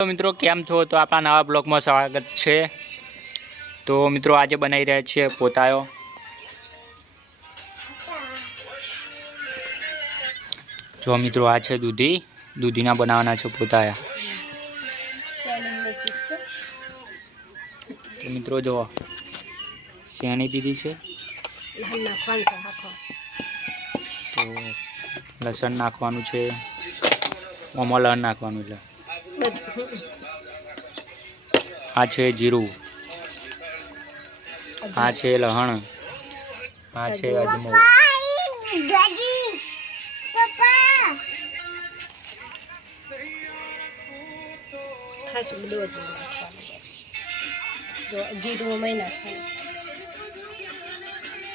तो मित्रों केम छो तो आपણા नवा ब्लॉग में स्वागत है। तो मित्रों आज बनाई रहा छे पोतायो। जो मित्रों आ छे दूधीना बनावाना छे पोताया। तो मित्रों जो शेणी दीदी छे तो लसण नाखवानुं छे, ओमां लहण नाखवानुं छे। आ छे जीरु, आ छे लहण, आ छे अजमो।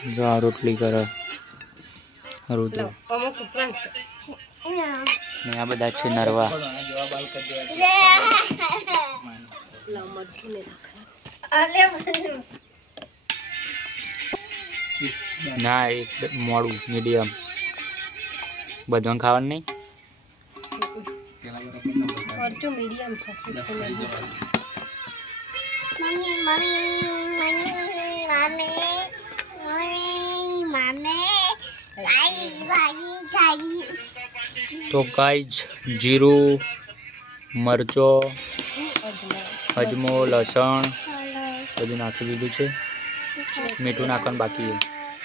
जो आ रोटली करे रुद्र ने आ बधा छे नरवा। ना एक मोड़ू मीडियम बधन खावन नहीं और जो मीडियम छे mummy mummy mummy mummy mummy mummy. तो गाइज जीरु मरचो अजमो लसण बधु नाखी दीधुं छे। मीठू नाखवानुं बाकी है।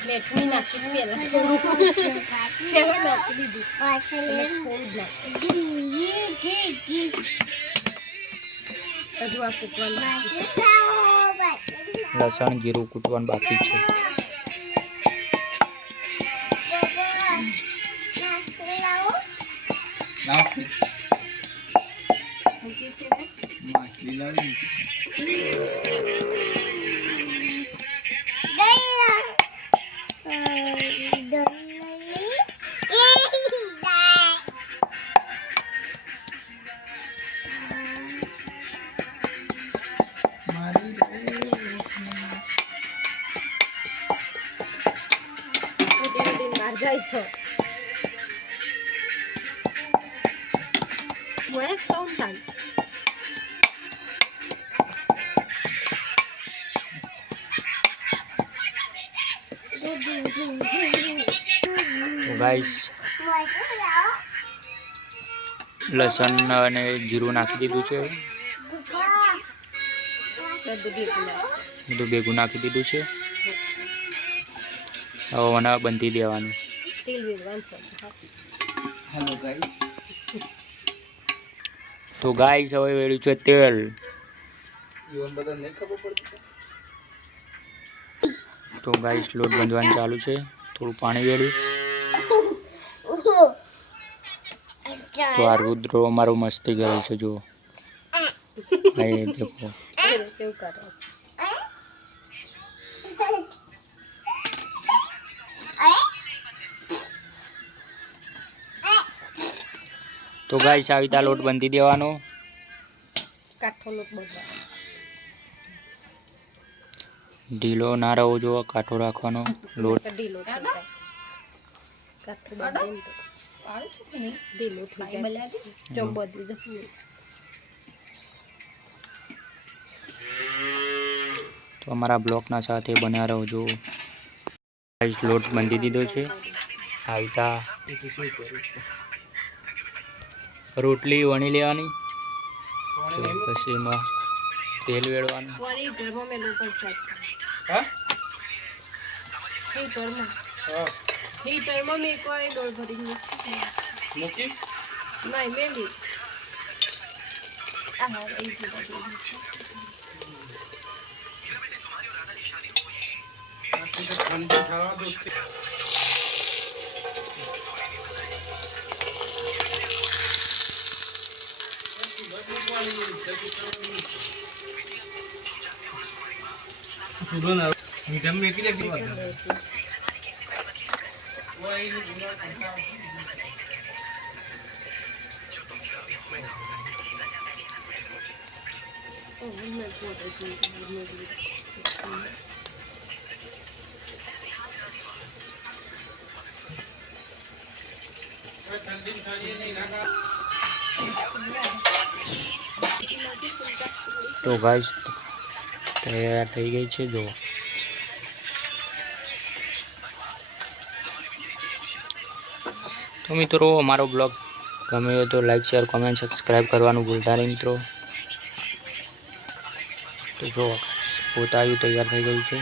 मीठू नाखी पेला थोडું पेला नाखी दीधुं पाछले थोडું आ कूटવાનું लसण जीरु कूटવાનું बाकी छे। गाइस लसण ने जीरु नाखी दीधुं छे। બધું ભેગું નાખી દીધું છે। હવે મને બંધી દેવાનું તેલ વેરવાનું છે। Hello guys. તો ગાઈસ હવે વેળ્યું છે તેલ। ઈવન બધા નહીં ખબર પડતી। તો ગાઈસ લોટ બાંધવાનું ચાલુ છે। થોડું પાણી વેળ્યું। તો આ રુદ્રો અમારો મસ્તી કરે છે જો। એ દેખો કેવું કરે છે। तो गाइस આવી રીતે લોટ બાંધી દેવાનો। કાઠો લોટ બાંધવાનો ઢીલો ના રહેવો જોઈએ, કાઠો રાખવાનો લોટ। ઢીલો થઈ જાય કાઠો બાંધીને તો આળું છે કે નહીં ઢીલો થઈ જાય બલાડી ચમ બધી જશે। તો અમારા બ્લોગના સાથે બન્યા રહેજો। ગાઈસ લોટ બાંધી દીધો છે। આવી રીતે रोटली वणी लेवानी पछी एमां तेल वेळवानुं। वणी घरमां मेलવું પડશે। હા હીટરમાં મેં કોઈ ડોળ ભરી મૂકી નહીં મેલી આ હા એ જ ठंडी खावा दो। सुबह ना मीडियम में किले की बात है वो आई ठंडी खाली नहीं रखा। તો ગાઈસ તૈયાર થઈ ગઈ છે જો. તો મિત્રો અમારો બ્લોગ ગમે હોય તો લાઈક શેર કોમેન્ટ સબસ્ક્રાઈબ કરવાનું ભૂલતા નહીં મિત્રો. તો જો પોતાયું તૈયાર થઈ ગયું છે.